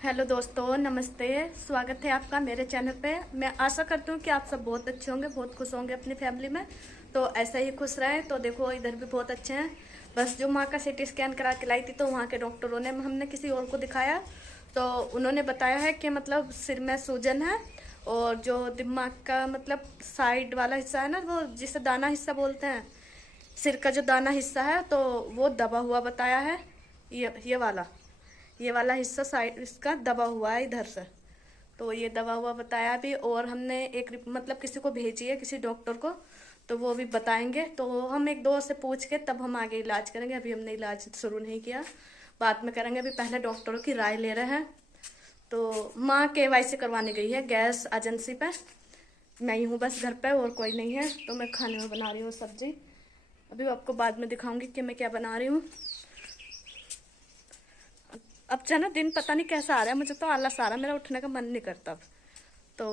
Hello दोस्तों, नमस्ते। स्वागत है आपका मेरे चैनल पे। मैं आशा करती हूँ कि आप सब बहुत अच्छे होंगे, बहुत खुश होंगे अपनी फैमिली में। तो ऐसा ही खुश रहें। तो देखो, इधर भी बहुत अच्छे हैं। बस जो माँ का सीटी स्कैन करा के लाई थी, तो वहाँ के डॉक्टरों ने, हमने किसी और को दिखाया, तो उन्होंने बताया है कि मतलब सिर में सूजन है, और जो दिमाग का मतलब साइड वाला हिस्सा है ना, वो जिसे दाना हिस्सा बोलते हैं, सिर का जो दाना हिस्सा है, तो वो दबा हुआ बताया है। ये वाला हिस्सा साइड इसका दबा हुआ है इधर से। तो ये दबा हुआ बताया भी, और हमने एक मतलब किसी को भेजी है, किसी डॉक्टर को, तो वो भी बताएंगे। तो हम एक दो से पूछ के तब हम आगे इलाज करेंगे। अभी हमने इलाज शुरू नहीं किया, बाद में करेंगे। अभी पहले डॉक्टरों की राय ले रहे हैं। तो माँ केवाईसी करवाने गई है गैस एजेंसी पे। मैं ही हूँ बस घर पे, और कोई नहीं है। तो मैं खाने में बना रही हूँ सब्जी। अभी आपको बाद में दिखाऊंगी कि मैं क्या बना रही हूँ। अब जो है ना, दिन पता नहीं कैसा आ रहा है, मुझे तो आलस आ रहा है, मेरा उठने का मन नहीं करता अब। तो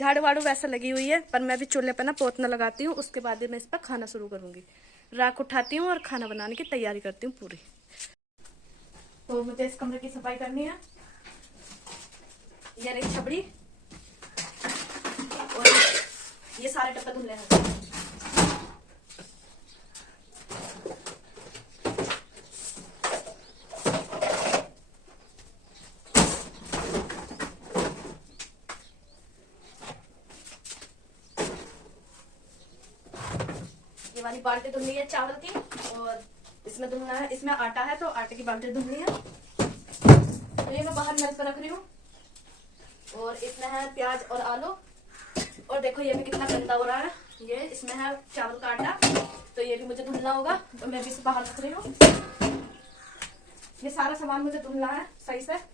झाड़ू वाड़ू वैसे लगी हुई है, पर मैं भी चूल्हे पे ना पोतना लगाती हूँ, उसके बाद ही मैं इस पर खाना शुरू करूँगी। राख उठाती हूँ और खाना बनाने की तैयारी करती हूँ पूरी। तो मुझे इस कमरे की सफाई करनी है। ये रही छबड़ी, और ये सारे डब्बे धुलने हैं। ये वाली बाल्टी धुलनी है चावल की, और इसमें धुलना है, इसमें आटा है तो आटे की बाल्टी धुलनी है। तो ये मैं बाहर नल पर रख रही हूँ, और इसमें है प्याज और आलू। और देखो ये भी कितना गंदा हो रहा है, ये इसमें है चावल का आटा, तो ये भी मुझे धुलना होगा। तो मैं भी इसे बाहर रख रही हूँ। ये सारा सामान मुझे धुलना है सही से।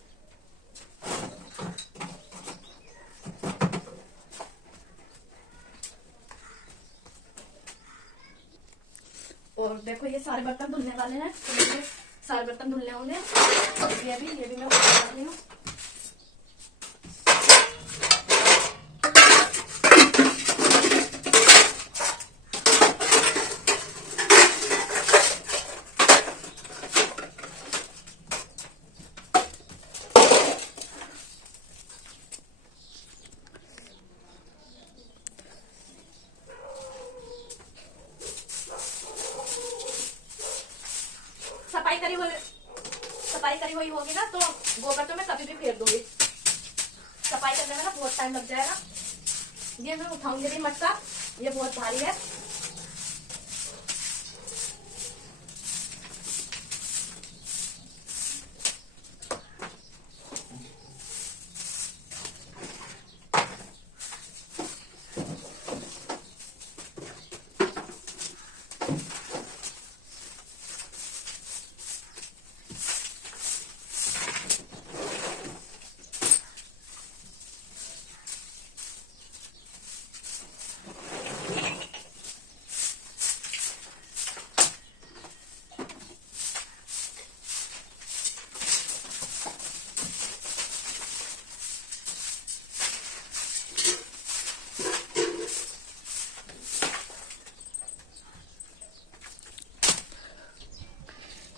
और देखो ये सारे बर्तन धुलने वाले हैं, तो मुझे सारे बर्तन धुलने होंगे। ये भी मैं कर रही हूँ। सफाई करी हुई होगी ना, तो गोबर तो मैं कभी भी फेर दूंगी। सफाई करने में ना बहुत टाइम लग जाएगा। ये मैं उठाऊंगी नहीं मटका, ये बहुत भारी है।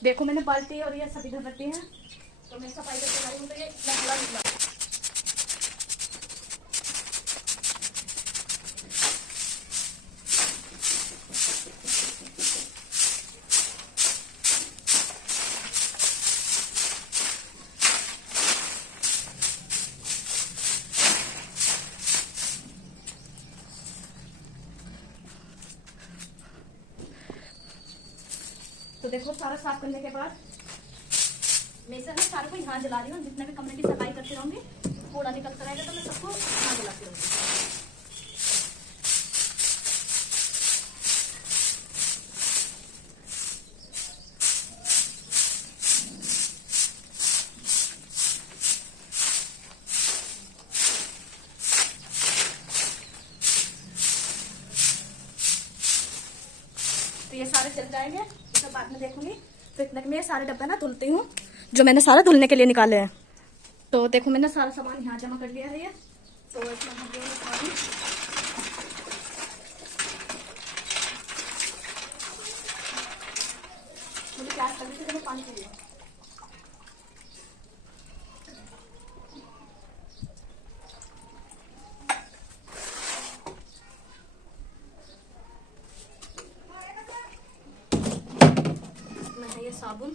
देखो मैंने बाल्टी और ये सभी धर रखी हैं, तो मैं सफाई करके लाई हूँ। तो ये इतना पूरा निकला। तो देखो सारा साफ करने के बाद मैं इसे ना सारे को यहाँ जला रही हूँ। जितने भी कमरे की सफाई करती रहूंगी, कूड़ा निकलता रहेगा, तो मैं सबको यहाँ जलाती रहूंगी। तो ये सारे चल जाएंगे, तो बाद में देखूंगी। तो इतने में ये सारे डब्बे ना धुलती हूँ, जो मैंने सारा धुलने के लिए निकाले हैं। तो देखो मैंने सारा सामान यहाँ जमा कर लिया है। ये तो इसमें मुझे प्याज करने से पानी चाहिए। साबुन।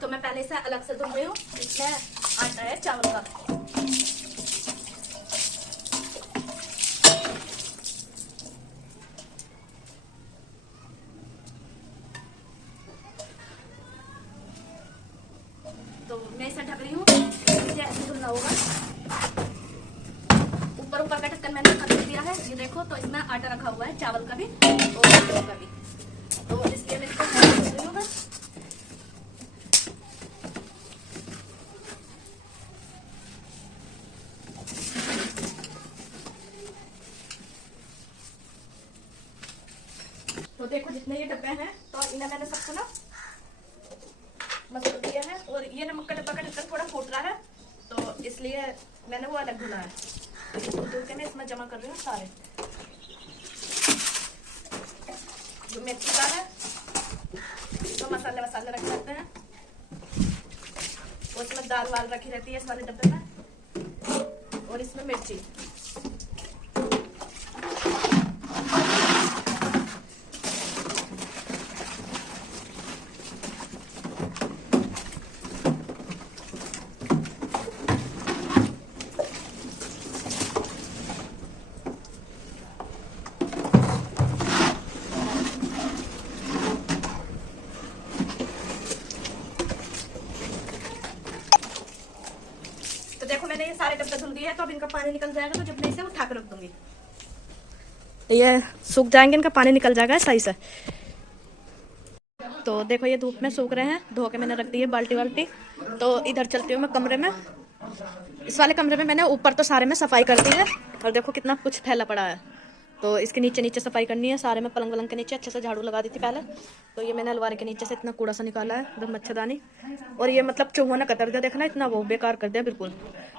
तो मैं पहले से अलग से धुल रही हूँ। इसमें आटा है चावल का। तो मैं इसे ढक रही हूँ, मुझे ऐसे धुलना होगा। ऊपर ऊपर का ढक्कन मैंने खत्म दिया है, ये देखो। तो इसमें आटा रखा हुआ है चावल का भी और गेहूं का भी, तो इसलिए मैं इसको धुल रही हूँ बस। तो देखो जितने ये डब्बे हैं, तो इन्हें मैंने सबको ना मसल दिया है। और ये नमक का डब्बा का ढक्कन थोड़ा फूट रहा है, तो इसलिए मैंने वो अलग धुला है। इसको धुल के मैं इसमें जमा कर रही हूँ सारे। जो मिर्ची का है तो मसाले वसाले रख लेते हैं, और इसमें दाल वाल रखी रहती है इस वाले डब्बे में। और इसमें मिर्ची, देखो मैंने ये सारे डब्बे धुल दिए हैं। तो अब इनका पानी निकल जाएगा, तो जब मैं इसे उठा कर रख दूंगी, ये सूख जाएंगे, इनका पानी निकल जाएगा सही से। तो देखो ये धूप में सूख रहे हैं, धो के मैंने रख दी है बाल्टी वाल्टी। तो इधर चलती हूँ मैं कमरे में। इस वाले कमरे में मैंने ऊपर तो सारे में सफाई कर दी है, और देखो कितना कुछ फैला पड़ा है। तो इसके नीचे नीचे सफाई करनी है सारे में। पलंग वलंग के नीचे अच्छे से झाड़ू लगा दी थी पहले। तो ये मैंने अलमारी के नीचे से इतना कूड़ा सा निकाला है, एकदम मच्छरदानी। और ये मतलब चूहों ने कतर दिया, देखना इतना वो बेकार कर दिया बिल्कुल।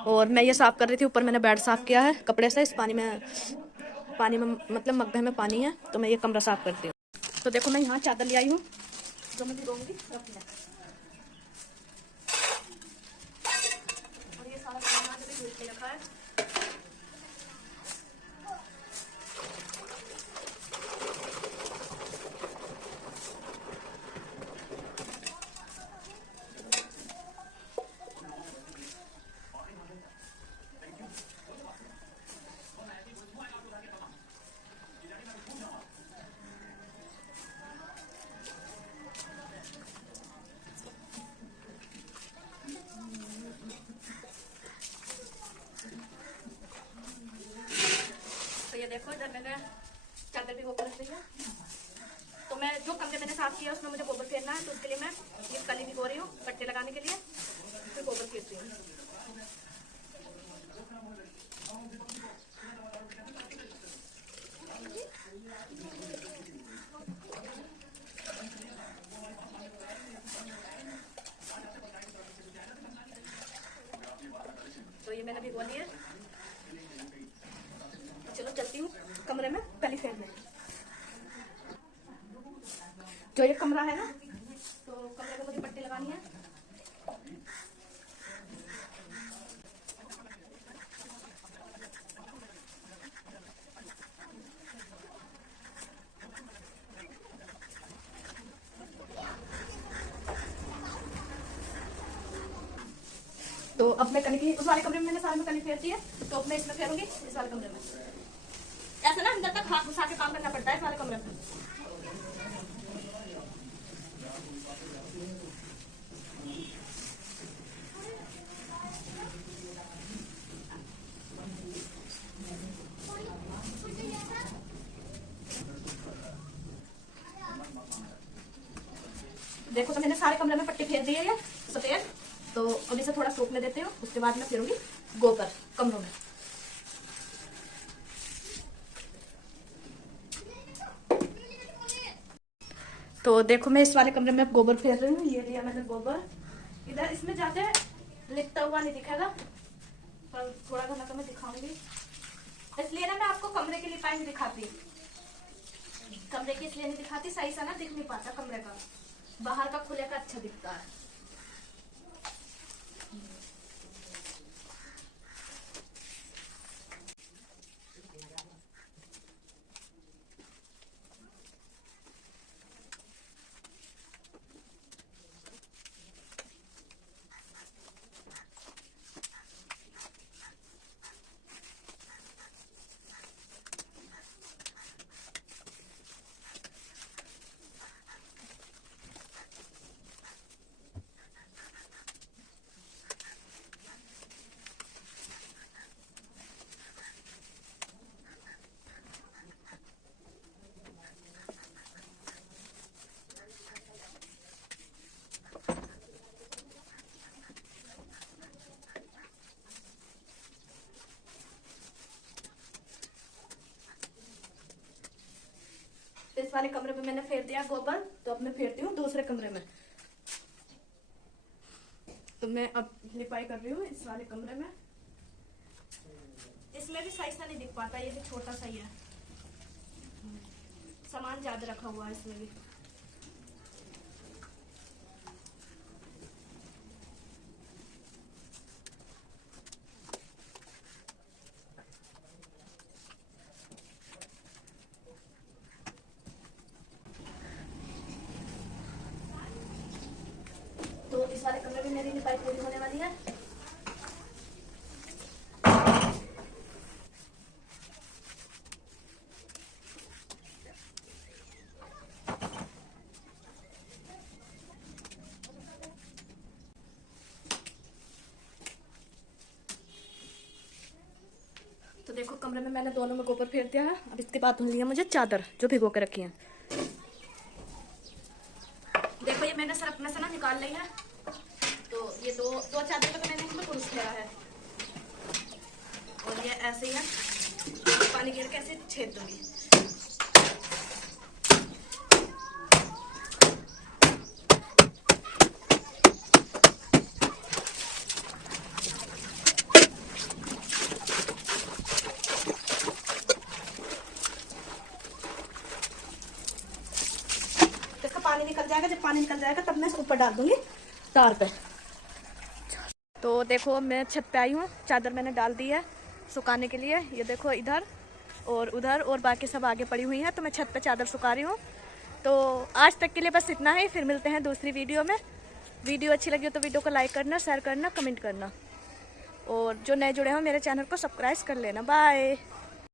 और मैं ये साफ कर रही थी, ऊपर मैंने बेड साफ किया है कपड़े से। इस पानी में मतलब मग्गे में पानी है, तो मैं ये कमरा साफ करती हूँ। तो देखो मैं यहाँ चादर ले आई हूँ, जो मैं भिगोऊंगी रखना। और ये सारा सामान भी धुल के रखा है। देखो इधर मैंने चादर भी गोबर रख दी है। तो मैं जो कमरे मैंने साफ किया उसमें मुझे गोबर फेरना है, तो उसके लिए मैं ये कली भिगो रही हूँ पट्टे लगाने के लिए, फिर गोबर फेरती हूँ। तो ये मैंने भिगो लिया। चलो चलती हूँ कमरे में कली फेरने। जो ये कमरा है ना, तो कमरे को मुझे पट्टी लगानी है। तो अब मैं कली की उस वाले कमरे में मैंने सारे में कली फेरती है, तो अब मैं इसमें फेरूंगी इस वाले कमरे में। ऐसा ना अंदर तक हाथ घुसा के काम करना पड़ता है इस वाले कमरे में। देखो तो मैंने सारे कमरे में पट्टी फेर दी है सफेद। तो अब इसे थोड़ा सूखने देते हो, उसके बाद मैं फेरूंगी गोबर कमरों में। तो देखो मैं इस वाले कमरे में गोबर फेर रही हूँ। ये लिया मैंने गोबर। इधर इसमें जाते लिखता हुआ नहीं दिखेगा, पर थोड़ा घना तो मैं दिखाऊंगी, इसलिए ना मैं आपको कमरे की लिपाई नहीं दिखाती। कमरे की इसलिए नहीं दिखाती, सही सा ना दिख नहीं पाता कमरे का, बाहर का खुले का अच्छा दिखता है। इस वाले कमरे में मैंने फेर दिया गोबर, तो अब मैं फेरती हूँ दूसरे कमरे में। तो मैं अब लिपाई कर रही हूँ इस वाले कमरे में। इसमें भी सही सा नहीं दिख पाता, ये भी छोटा सा ही है, सामान ज्यादा रखा हुआ है इसमें भी। तो इस वाले कमरे में मेरी लिपाई पूरी होने वाली है। तो देखो कमरे में मैंने दोनों में गोबर फेर दिया है। अब इसके बाद धुल लिया मुझे चादर जो भिगो के रखी है। देखो ये मैंने सरफ में से ना निकाल ली है। तो ये दो चादर तो मैंने इसमें पुरुष फेरा है, और ये ऐसे ही है, पानी गिर के ऐसे छेद दूंगी। पानी निकल जाएगा, जब पानी निकल जाएगा तब मैं ऊपर डाल दूंगी तार पे। तो देखो मैं छत पे आई हूँ, चादर मैंने डाल दी है सुखाने के लिए। ये देखो इधर और उधर और बाकी सब आगे पड़ी हुई हैं, तो मैं छत पे चादर सुखा रही हूँ। तो आज तक के लिए बस इतना ही, फिर मिलते हैं दूसरी वीडियो में। वीडियो अच्छी लगी हो तो वीडियो को लाइक करना, शेयर करना, कमेंट करना, और जो नए जुड़े हो मेरे चैनल को सब्सक्राइब कर लेना। बाय।